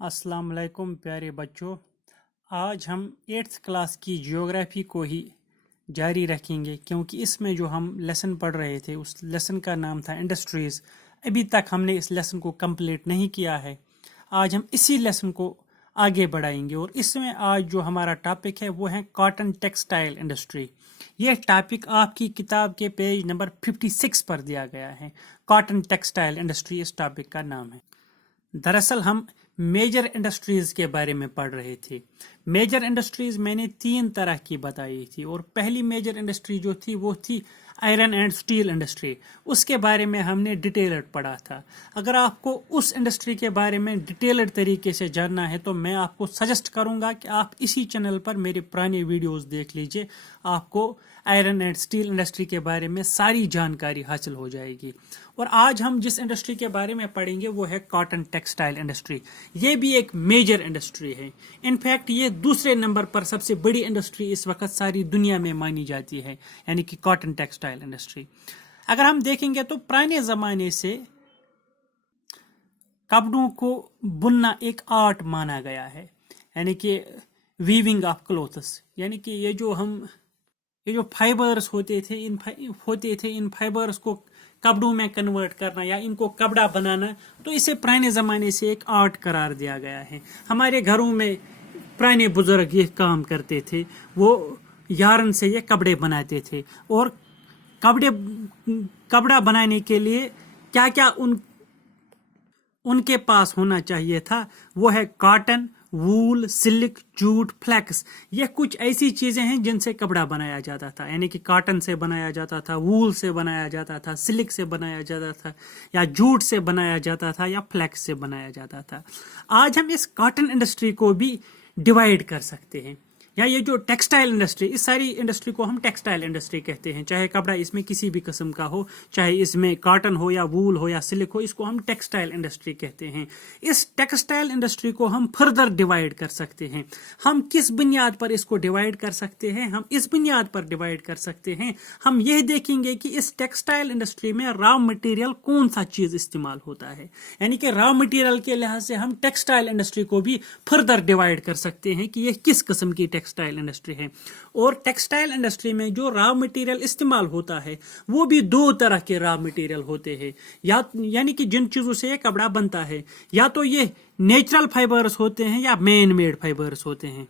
अस्सलाम वालेकुम प्यारे बच्चों। आज हम 8th क्लास की जियोग्राफी को ही जारी रखेंगे, क्योंकि इसमें जो हम लेसन पढ़ रहे थे उस लेसन का नाम था इंडस्ट्रीज़। अभी तक हमने इस लेसन को कंप्लीट नहीं किया है। आज हम इसी लेसन को आगे बढ़ाएंगे और इसमें आज जो हमारा टॉपिक है वो है कॉटन टेक्सटाइल इंडस्ट्री। ये टॉपिक आपकी किताब के पेज नंबर 56 पर दिया गया है। कॉटन टेक्सटाइल इंडस्ट्री इस टॉपिक का नाम है। दरअसल हम मेजर इंडस्ट्रीज के बारे में पढ़ रहे थे। मेजर इंडस्ट्रीज मैंने 3 तरह की बताई थी और पहली मेजर इंडस्ट्री जो थी वो थी आयरन एंड स्टील इंडस्ट्री। उसके बारे में हमने डिटेल्ड पढ़ा था। अगर आपको उस इंडस्ट्री के बारे में डिटेल्ड तरीके से जानना है तो मैं आपको सजेस्ट करूंगा कि आप इसी चैनल पर मेरे पुराने वीडियोस देख लीजिए। आपको आयरन एंड स्टील इंडस्ट्री के बारे में सारी जानकारी हासिल हो जाएगी। और आज हम जिस इंडस्ट्री के बारे में पढ़ेंगे वो है कॉटन टेक्सटाइल इंडस्ट्री। ये भी एक मेजर इंडस्ट्री है। इनफैक्ट ये दूसरे नंबर पर सबसे बड़ी इंडस्ट्री इस वक्त सारी दुनिया में मानी जाती है, यानी कि कॉटन टेक्सटाइल इंडस्ट्री। अगर हम देखेंगे तो पुराने ज़माने से कपड़ों को बुनना एक आर्ट माना गया है, यानी कि वीविंग ऑफ क्लोथ्स, यानी कि ये जो फाइबर्स होते थे इन फाइबर्स को कपड़ों में कन्वर्ट करना या इनको कपड़ा बनाना, तो इसे पुराने ज़माने से एक आर्ट करार दिया गया है। हमारे घरों में पुराने बुजुर्ग ये काम करते थे, वो यार्न से ये कपड़े बनाते थे। और कपड़ा बनाने के लिए क्या क्या उनके पास होना चाहिए था, वो है कॉटन, वूल, सिल्क, जूट, फ्लैक्स। ये कुछ ऐसी चीजें हैं जिनसे कपड़ा बनाया जाता था, यानी कि कॉटन से बनाया जाता था, वूल से बनाया जाता था, सिल्क से बनाया जाता था, या जूट से बनाया जाता था, या फ्लैक्स से बनाया जाता था। आज हम इस कॉटन इंडस्ट्री को भी डिवाइड कर सकते हैं, या ये जो टेक्सटाइल इंडस्ट्री, इस सारी इंडस्ट्री को हम टेक्सटाइल इंडस्ट्री कहते हैं। चाहे कपड़ा इसमें किसी भी किस्म का हो, चाहे इसमें कॉटन हो या वूल हो या सिल्क हो, इसको हम टेक्सटाइल इंडस्ट्री कहते हैं। इस टेक्सटाइल इंडस्ट्री को हम फर्दर डिवाइड कर सकते हैं। हम किस बुनियाद पर इसको डिवाइड कर सकते हैं? हम इस बुनियाद पर डिवाइड कर सकते हैं, हम यह देखेंगे कि इस टेक्सटाइल इंडस्ट्री में रॉ मटेरियल कौन सा चीज इस्तेमाल होता है। यानी कि रॉ मटेरियल के लिहाज से हम टेक्सटाइल इंडस्ट्री को भी फर्दर डिवाइड कर सकते हैं कि यह किस किस्म की टेक्सटाइल इंडस्ट्री है। और टेक्सटाइल इंडस्ट्री में जो रॉ मटेरियल इस्तेमाल होता है वो भी 2 तरह के रॉ मटेरियल होते हैं, यानी कि जिन चीजों से ये कपड़ा बनता है, या तो ये नेचुरल फाइबर्स होते हैं या मैन मेड फाइबर्स होते हैं।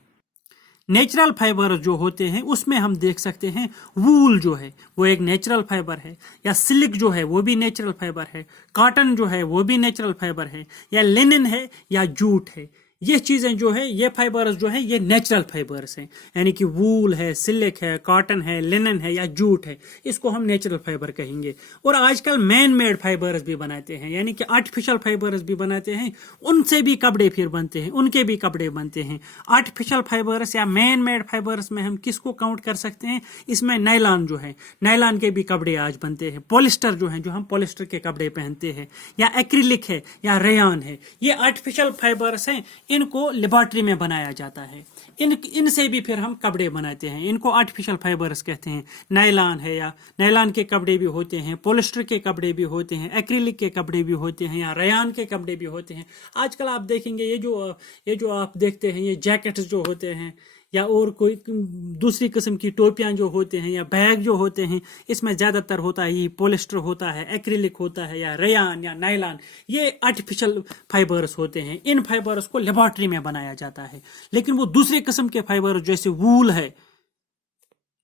नेचुरल फाइबर जो होते हैं उसमें हम देख सकते हैं वूल जो है वो एक नेचुरल फाइबर है, या सिल्क जो है वो भी नेचुरल फाइबर है, कॉटन जो है वो भी नेचुरल फाइबर है, या लिनन है या जूट है। ये चीजें जो है, ये फाइबर्स जो है, ये नेचुरल फाइबर्स हैं। यानी कि वूल है, सिल्क है, कॉटन है, लिनन है या जूट है, इसको हम नेचुरल फाइबर कहेंगे। और आजकल मैन मेड फाइबर्स भी बनाते हैं, यानी कि आर्टिफिशियल फाइबर्स भी बनाते हैं, उनसे भी कपड़े फिर बनते हैं, उनके भी कपड़े बनते हैं। आर्टिफिशियल फाइबर्स या मैन मेड फाइबर्स में हम किसको काउंट कर सकते हैं? इसमें नायलॉन जो है, नायलॉन के भी कपड़े आज बनते हैं। पॉलिस्टर जो है, जो हम पॉलिस्टर के कपड़े पहनते हैं, या एक्रिलिक है या रेयन है, ये आर्टिफिशियल फाइबर्स हैं। इनको लेबोरेटरी में बनाया जाता है, इनसे भी फिर हम कपड़े बनाते हैं, इनको आर्टिफिशियल फाइबर्स कहते हैं। नायलॉन है, या नायलॉन के कपड़े भी होते हैं, पॉलिस्टर के कपड़े भी होते हैं, एक्रिलिक के कपड़े भी होते हैं, या रेयन के कपड़े भी होते हैं। आजकल आप देखेंगे ये जो आप देखते हैं, ये जैकेट्स जो होते हैं, या और कोई दूसरी किस्म की टोपियां जो होते हैं, या बैग जो होते हैं, इसमें ज्यादातर होता है ये पॉलिस्टर होता है, एक्रिलिक होता है, या रेयन या नायलॉन, ये आर्टिफिशियल फाइबर्स होते हैं। इन फाइबर्स को लेबोरेटरी में बनाया जाता है। लेकिन वो दूसरे किस्म के फाइबर जैसे वूल है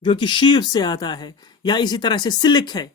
जो कि शीप से आता है, या इसी तरह से सिल्क है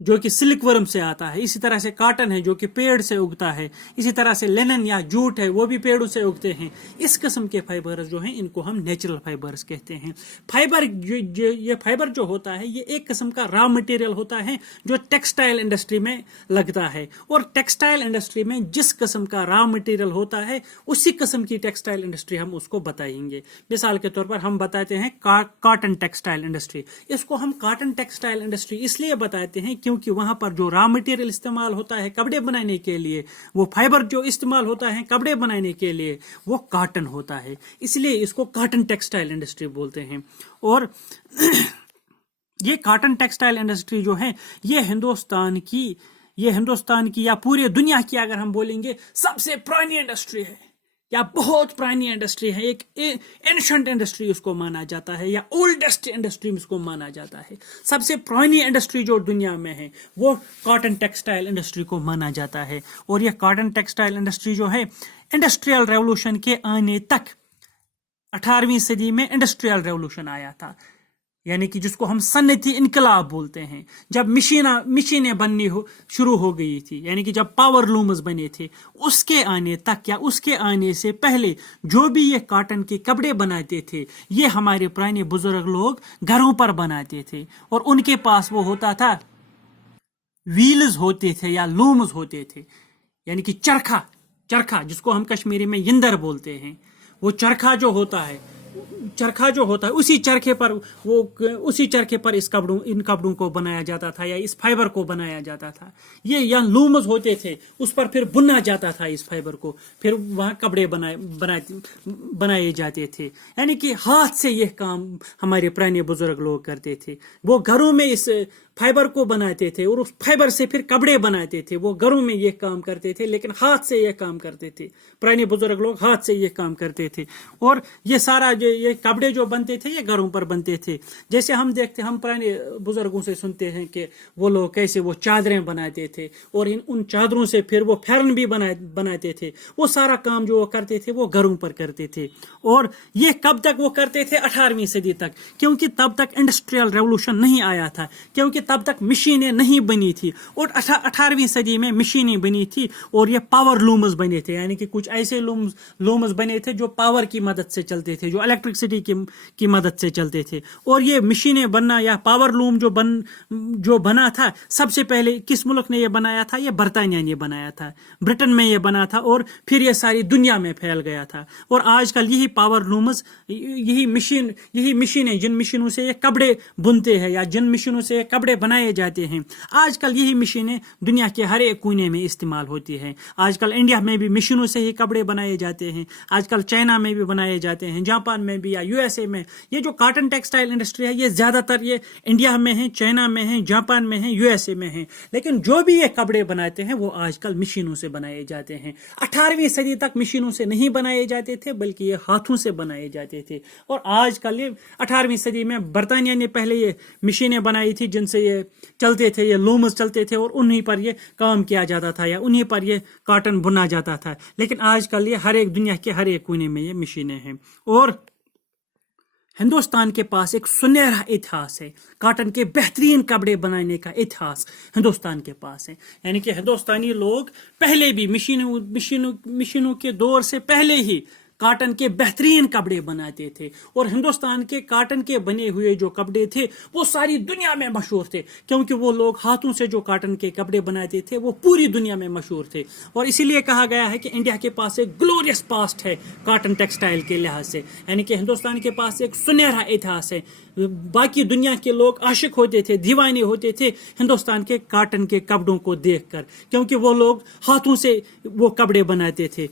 जो कि सिल्क वर्म से आता है, इसी तरह से कॉटन है जो कि पेड़ से उगता है, इसी तरह से लिनन या जूट है वो भी पेड़ों से उगते हैं। इस किस्म के फाइबर्स जो हैं इनको हम नेचुरल फाइबर्स कहते हैं। ये फाइबर जो होता है ये एक किस्म का रॉ मटेरियल होता है जो टेक्सटाइल इंडस्ट्री में लगता है। और टेक्सटाइल इंडस्ट्री में जिस किस्म का रॉ मटेरियल होता है उसी किस्म की टेक्सटाइल इंडस्ट्री हम उसको बताएंगे। मिसाल के तौर पर हम बताते हैं कॉटन टेक्सटाइल इंडस्ट्री। इसको हम कॉटन टेक्सटाइल इंडस्ट्री इसलिए बताते हैं क्योंकि वहां पर जो रॉ मटेरियल इस्तेमाल होता है कपड़े बनाने के लिए, वो फाइबर जो इस्तेमाल होता है कपड़े बनाने के लिए, वो कॉटन होता है, इसलिए इसको कॉटन टेक्सटाइल इंडस्ट्री बोलते हैं। और ये कॉटन टेक्सटाइल इंडस्ट्री जो है ये हिंदुस्तान की या पूरे दुनिया की अगर हम बोलेंगे सबसे पुरानी इंडस्ट्री है। یا بہت پرانی انڈسٹری ہے, ایک اینشنٹ انڈسٹری اس کو مانا جاتا ہے, یا اولڈسٹ انڈسٹری اس کو مانا جاتا ہے. سب سے پرانی انڈسٹری جو دنیا میں ہے وہ کاٹن ٹیکسٹائل انڈسٹری کو مانا جاتا ہے. اور یہ کاٹن ٹیکسٹائل انڈسٹری جو ہے انڈسٹریل ریولوشن کے آنے تک 18ویں صدی میں انڈسٹریل ریولوشن آیا تھا, یعنی کہ جس کو ہم صنعتی انقلاب بولتے ہیں, جب مشینیں بننی شروع ہو گئی تھی, یعنی کہ جب پاور لومز بنے تھے, اس کے آنے تک یا اس کے آنے سے پہلے جو بھی یہ کاٹن کے کپڑے بناتے تھے یہ ہمارے پرانے بزرگ لوگ گھروں پر بناتے تھے, اور ان کے پاس وہ ہوتا تھا ویلز ہوتے تھے یا لومز ہوتے تھے, یعنی کہ چرخا جس کو ہم کشمیری میں یندر بولتے ہیں. وہ چرخا جو ہوتا ہے اسی چرخے پر ان کپڑوں کو بنایا جاتا تھا یا اس فائبر کو بنایا جاتا تھا. یہ یا لومز ہوتے تھے, اس پر پھر بننا جاتا تھا اس فائبر کو, پھر وہاں کپڑے بنائے جاتے تھے. یعنی کہ ہاتھ سے یہ کام ہمارے پرانے بزرگ لوگ کرتے تھے. وہ گھروں میں اس فائبر کو بناتے تھے اور اس فائبر سے پھر کپڑے بناتے تھے. وہ گھروں میں یہ کام کرتے تھے لیکن ہاتھ سے یہ کام کرتے تھے. پرانے بزرگ لوگ ہاتھ سے یہ کام کرتے تھے, اور یہ سارا یہ کپڑے جو بنتے تھے یہ گھروں پر بنتے تھے. جیسے ہم پرانے بزرگوں سے سنتے ہیں کہ وہ لوگ کیسے وہ چادریں بناتے تھے, اور ان چادروں سے پھر وہ پھیرن بھی بناتے تھے. وہ سارا کام جو وہ کرتے تھے وہ گھروں پر کرتے تھے. اور یہ کب تک وہ کرتے تھے؟ 18ویں صدی تک, کیونکہ تب تک انڈسٹریل ریولوشن نہیں آیا تھا, کیونکہ تب تک مشینیں نہیں بنی تھی. اور 18ویں صدی میں مشینیں بنی تھی اور یہ پاور لومز بنے تھے, یعنی کہ کچھ ایسے لومز بنے تھے جو پاور کی مدد سے چلتے تھے, جو الیکٹرسٹی کی مدد سے چلتے تھے. اور یہ مشینیں بننا یا پاور لوم جو بنا تھا, سب سے پہلے کس ملک نے یہ بنایا تھا؟ یہ برطانیہ نے بنایا تھا, برٹن میں یہ بنا تھا, اور پھر یہ ساری دنیا میں پھیل گیا تھا. اور آج کل یہی پاور لومز, یہی مشینیں جن مشینوں سے یہ کپڑے بنتے ہیں یا جن مشینوں سے یہ کپڑے بنائے جاتے ہیں, آج کل یہی مشینیں دنیا کے ہر ایک کونے میں استعمال ہوتی ہیں. آج کل انڈیا میں بھی مشینوں سے ہی کپڑے بنائے جاتے ہیں, آج کل چائنا میں بھی بنائے جاتے ہیں, جاپان میں بھی یا USA میں. یہ جو کاٹن ٹیکسٹائل انڈسٹری ہے یہ زیادہ تر یہ انڈیا میں ہے, چائنا میں ہے, جاپان میں ہے, USA میں ہے. لیکن جو بھی یہ کپڑے بناتے ہیں وہ آج کل مشینوں سے بنائے جاتے ہیں. 18ویں صدی تک مشینوں سے نہیں بنائے جاتے تھے بلکہ یہ ہاتھوں سے بنائے جاتے تھے. اور آج کل یہ 18ویں صدی میں برطانیہ نے پہلے یہ مشینیں بنائی تھی جن سے یہ چلتے تھے, یہ لومز چلتے تھے, اور انہی پر یہ کام کیا جاتا تھا یا انہی پر یہ کاٹن بنا جاتا تھا. لیکن آج کل یہ ہر ایک دنیا کے ہر ایک کونے میں یہ مشینیں ہیں. اور ہندوستان کے پاس ایک سنہرا اتہاس ہے, کاٹن کے بہترین کپڑے بنانے کا اتہاس ہندوستان کے پاس ہے. یعنی کہ ہندوستانی لوگ پہلے بھی مشینوں کے دور سے پہلے ہی کاٹن کے بہترین کپڑے بناتے تھے. اور ہندوستان کے کاٹن کے بنے ہوئے جو کپڑے تھے وہ ساری دنیا میں مشہور تھے, کیونکہ وہ لوگ ہاتھوں سے جو کاٹن کے کپڑے بناتے تھے وہ پوری دنیا میں مشہور تھے. اور اسی لیے کہا گیا ہے کہ انڈیا کے پاس ایک گلوریس پاسٹ ہے کاٹن ٹیکسٹائل کے لحاظ سے, یعنی کہ ہندوستان کے پاس ایک سنہرا اتہاس ہے. باقی دنیا کے لوگ عاشق ہوتے تھے, دیوانے ہوتے تھے ہندوستان کے کاٹن کے کپڑوں کو دیکھ کر, کیونکہ وہ لوگ ہاتھوں سے وہ کپڑے بناتے تھے.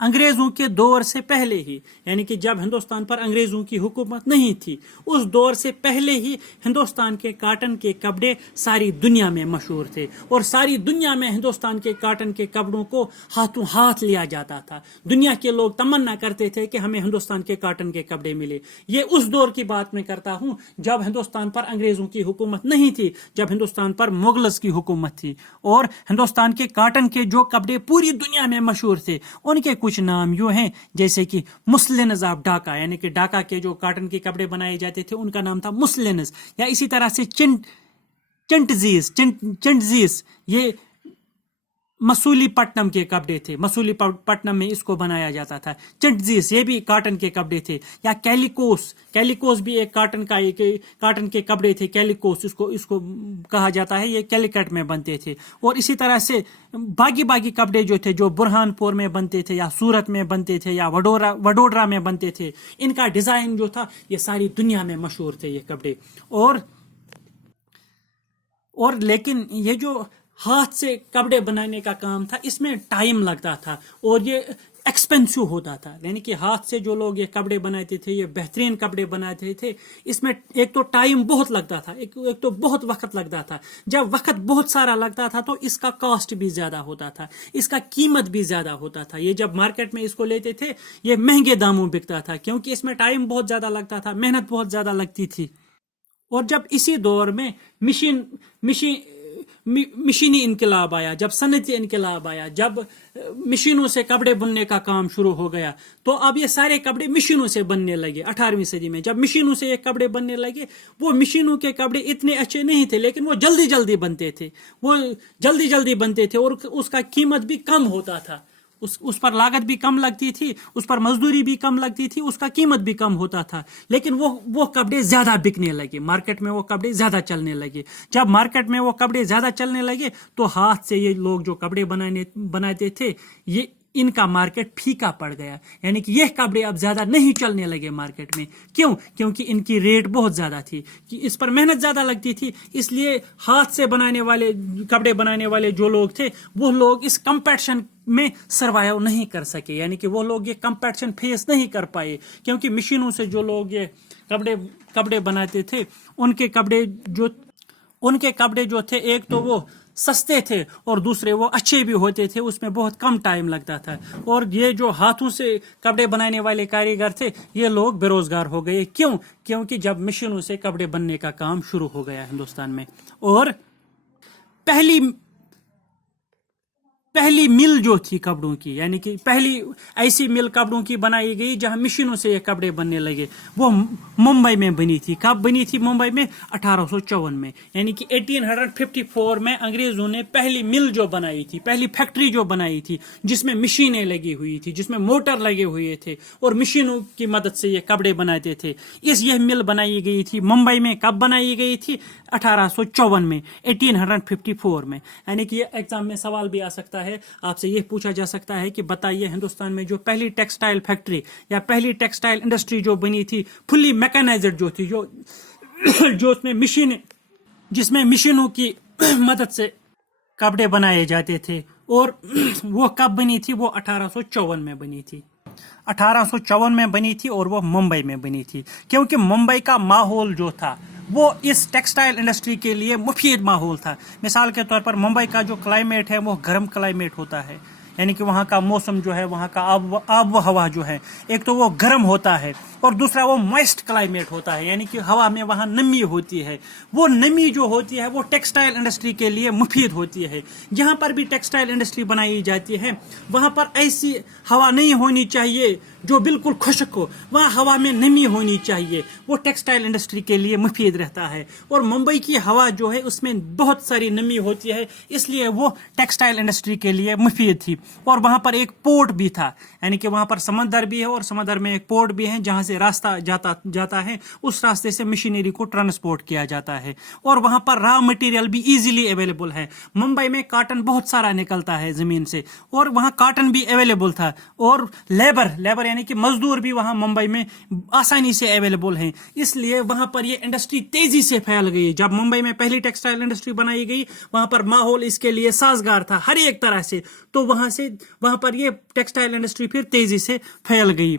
انگریزوں کے دور سے پہلے ہی, یعنی کہ جب ہندوستان پر انگریزوں کی حکومت نہیں تھی, اس دور سے پہلے ہی ہندوستان کے کاٹن کے کپڑے ساری دنیا میں مشہور تھے. اور ساری دنیا میں ہندوستان کے کاٹن کے کپڑوں کو ہاتھوں ہاتھ لیا جاتا تھا. دنیا کے لوگ تمنا کرتے تھے کہ ہمیں ہندوستان کے کاٹن کے کپڑے ملے. یہ اس دور کی بات میں کرتا ہوں جب ہندوستان پر انگریزوں کی حکومت نہیں تھی, جب ہندوستان پر مغلز کی حکومت تھی. اور ہندوستان کے کاٹن کے جو کپڑے پوری دنیا میں مشہور تھے ان کے کچھ نام یوں ہیں جیسے کہ مسلنز آف ڈھاکہ, یعنی کہ ڈھاکہ کے جو کاٹن کے کپڑے بنائے جاتے تھے ان کا نام تھا مسلنز. یا اسی طرح سے چنٹزیز یہ مسولی پٹنم کے کپڑے تھے, مسولی پٹنم میں اس کو بنایا جاتا تھا. چنٹزیز یہ بھی کاٹن کے کپڑے تھے. یا کیلیکوس بھی ایک کاٹن کے کپڑے تھے. کیلیکوس اس کو کہا جاتا ہے, یہ کیلیکٹ میں بنتے تھے. اور اسی طرح سے باقی کپڑے جو تھے جو برہان پور میں بنتے تھے یا سورت میں بنتے تھے یا وڈودرا میں بنتے تھے, ان کا ڈیزائن جو تھا یہ ساری دنیا میں مشہور تھے یہ کپڑے. اور لیکن یہ جو ہاتھ سے کپڑے بنانے کا کام تھا اس میں ٹائم لگتا تھا اور یہ एक्सपेंसिव होता था, यानी कि हाथ से जो लोग ये कपड़े बनाते थे, ये बेहतरीन कपड़े बनाते थे, इसमें एक तो टाइम बहुत लगता था, एक तो बहुत वक्त लगता था। जब वक्त बहुत सारा लगता था तो इसका कॉस्ट भी ज्यादा होता था, इसका कीमत भी ज्यादा होता था। ये जब मार्केट में इसको लेते थे ये महंगे दामों बिकता था, क्योंकि इसमें टाइम बहुत ज्यादा लगता था, मेहनत बहुत ज्यादा लगती थी। और जब इसी दौर में मशीनी इनकलाब आया, जब सनती इनकलाब आया, जब मशीनों से कपड़े बुनने का काम शुरू हो गया, तो अब ये सारे कपड़े मशीनों से बनने लगे। 18वीं सदी में जब मशीनों से ये कपड़े बनने लगे, वो मशीनों के कपड़े इतने अच्छे नहीं थे, लेकिन वो जल्दी जल्दी बनते थे और उसका कीमत भी कम होता था। उस पर लागत भी कम लगती थी, उस पर मजदूरी भी कम लगती थी, उसका कीमत भी कम होता था, लेकिन वो कपड़े ज्यादा बिकने लगे, मार्केट में वो कपड़े ज्यादा चलने लगे। जब मार्केट में वो कपड़े ज्यादा चलने लगे तो हाथ से ये लोग जो कपड़े बनाते थे, ये इनका मार्केट फीका पड़ गया, यानी कि ये कपड़े अब ज्यादा नहीं चलने लगे मार्केट में। क्यों? क्योंकि इनकी रेट बहुत ज्यादा थी, कि इस पर मेहनत ज्यादा लगती थी, इसलिए हाथ से कपड़े बनाने वाले जो लोग थे, वो लोग इस कंपटीशन में सरवाइव नहीं कर सके, यानी कि वो लोग ये कंपटीशन फेस नहीं कर पाए, क्योंकि मशीनों से जो लोग ये कपड़े बनाते थे, उनके कपड़े जो थे, एक तो वो सस्ते थे और दूसरे वो अच्छे भी होते थे, उसमें बहुत कम टाइम लगता था। और ये जो हाथों से कपड़े बनाने वाले कारीगर थे, ये लोग बेरोजगार हो गए। क्यों? क्योंकि जब मशीनों से कपड़े बनने का काम शुरू हो गया हिंदुस्तान में, और पहली मिल जो थी कपड़ों की, यानी कि पहली ऐसी मिल कपड़ों की बनाई गई जहां मशीनों से ये कपड़े बनने लगे, वो मुंबई में बनी थी। कब बनी थी मुंबई में? 1854 में, यानी कि 1854 में अंग्रेजों ने पहली मिल जो बनाई थी, पहली फैक्ट्री जो बनाई थी, जिसमें मशीनें लगी हुई थी, जिसमें मोटर लगे हुए थे, और मशीनों की मदद से ये कपड़े बनाते थे। यह मिल बनाई गई थी मुंबई में। कब बनाई गई थी? 1854 में, 1854 में। यानी कि ये एग्जाम में सवाल भी आ सकता है, आपसे यह पूछा जा सकता है कि बताइए हिंदुस्तान में जो पहली टेक्सटाइल फैक्ट्री या पहली टेक्सटाइल इंडस्ट्री जो बनी थी, फुल्ली मैकेनाइज्ड जो थी, जो जिसमें मशीनों की मदद से कपड़े बनाए जाते थे, और वो कब बनी थी? वो 1854 में बनी थी। 1854 में बनी थी और वो मुंबई में बनी थी, क्योंकि मुंबई का माहौल जो था वो इस टेक्सटाइल इंडस्ट्री के लिए मुफीद माहौल था। मिसाल के तौर पर मुंबई का जो क्लाइमेट है वो गर्म क्लाइमेट होता है, यानी कि वहाँ का मौसम जो है, वहाँ का आब व हवा जो है, एक तो वो गर्म होता है और दूसरा वो मॉइस्ट क्लाइमेट होता है, यानी कि हवा में वहाँ नमी होती है। वो नमी जो होती है वो टेक्सटाइल इंडस्ट्री के लिए मुफीद होती है। जहाँ पर भी टेक्सटाइल इंडस्ट्री बनाई जाती है वहाँ पर ऐसी हवा नहीं होनी चाहिए जो बिल्कुल खुश्क हो, वहाँ हवा में नमी होनी चाहिए, वो टेक्सटाइल इंडस्ट्री के लिए मुफीद रहता है। और मुंबई की हवा जो है उसमें बहुत सारी नमी होती है, इसलिए वो टेक्सटाइल इंडस्ट्री के लिए मुफीद थी। और वहाँ पर एक पोर्ट भी था, यानी कि वहाँ पर समंदर भी है और समंदर में एक पोर्ट भी है, जहाँ से रास्ता जाता है, उस रास्ते से मशीनरी को ट्रांसपोर्ट किया जाता है। और वहाँ पर रॉ मटेरियल भी इजीली अवेलेबल है। मुंबई में कॉटन बहुत सारा निकलता है जमीन से, और वहाँ कॉटन भी अवेलेबल था, और लेबर यानी कि मजदूर भी वहाँ मुंबई में आसानी से अवेलेबल हैं, इसलिए वहाँ पर ये इंडस्ट्री तेजी से फैल गई। जब मुंबई में पहली टेक्सटाइल इंडस्ट्री बनाई गई, वहाँ पर माहौल इसके लिए साजगार था हर एक तरह से, तो वहाँ पर ये टेक्सटाइल इंडस्ट्री फिर तेजी से फैल गई।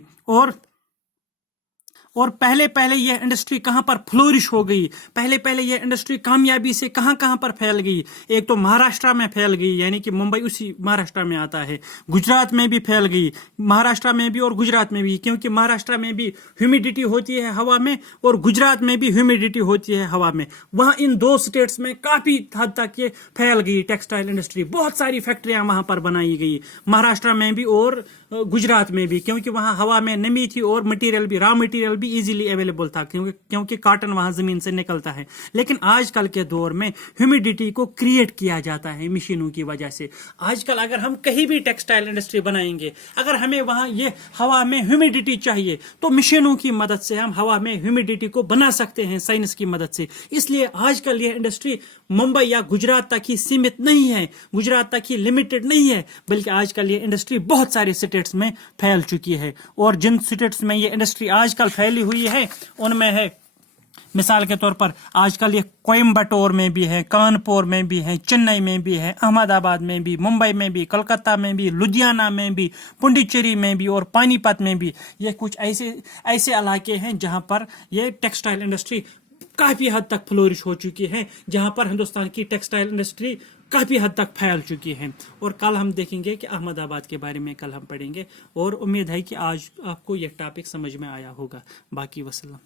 और पहले यह इंडस्ट्री कहाँ पर फ्लोरिश हो गई, पहले यह इंडस्ट्री कामयाबी से कहाँ पर फैल गई? एक तो महाराष्ट्र में फैल गई, यानी कि मुंबई उसी महाराष्ट्र में आता है। गुजरात में भी फैल गई, महाराष्ट्र में भी और गुजरात में भी, क्योंकि महाराष्ट्र में भी ह्यूमिडिटी होती है हवा में और गुजरात में भी ह्यूमिडिटी होती है हवा में। वहाँ इन दो स्टेट्स में काफी हद तक ये फैल गई टेक्सटाइल इंडस्ट्री। बहुत सारी फैक्ट्रियां वहां पर बनाई गई, महाराष्ट्र में भी और गुजरात में भी, क्योंकि वहाँ हवा में नमी थी और रॉ मटेरियल भी इजीली अवेलेबल था, क्योंकि कॉटन वहाँ जमीन से निकलता है। लेकिन आजकल के दौर में ह्यूमिडिटी को क्रिएट किया जाता है मशीनों की वजह से। आजकल अगर हम कहीं भी टेक्सटाइल इंडस्ट्री बनाएंगे, अगर हमें वहाँ ये हवा में ह्यूमिडिटी चाहिए, तो मशीनों की मदद से हम हवा में ह्यूमिडिटी को बना सकते हैं साइंस की मदद से। इसलिए आजकल ये इंडस्ट्री मुंबई या गुजरात तक ही सीमित नहीं है, गुजरात तक ही लिमिटेड नहीं है, बल्कि आजकल ये इंडस्ट्री बहुत सारे स्टेट्स में फैल चुकी है। और जिन स्टेट्स में ये इंडस्ट्री आजकल फैली हुई है उनमें है مثال کے طور پر آج کل یہ کوئمبٹور میں بھی ہے، کانپور میں بھی ہے، چنئی میں بھی ہے، احمد آباد میں بھی، ممبئی میں بھی، کلکتہ میں بھی، لدھیانہ میں بھی، پنڈیچیری میں بھی اور پانی پت میں بھی. یہ کچھ ایسے علاقے ہیں جہاں پر یہ ٹیکسٹائل انڈسٹری کافی حد تک فلورش ہو چکی ہے، جہاں پر ہندوستان کی ٹیکسٹائل انڈسٹری کافی حد تک پھیل چکی ہے. اور کل ہم دیکھیں گے کہ احمد آباد کے بارے میں کل ہم پڑھیں گے، اور امید ہے کہ آج آپ کو یہ ٹاپک سمجھ میں آیا ہوگا. باقی وسلام.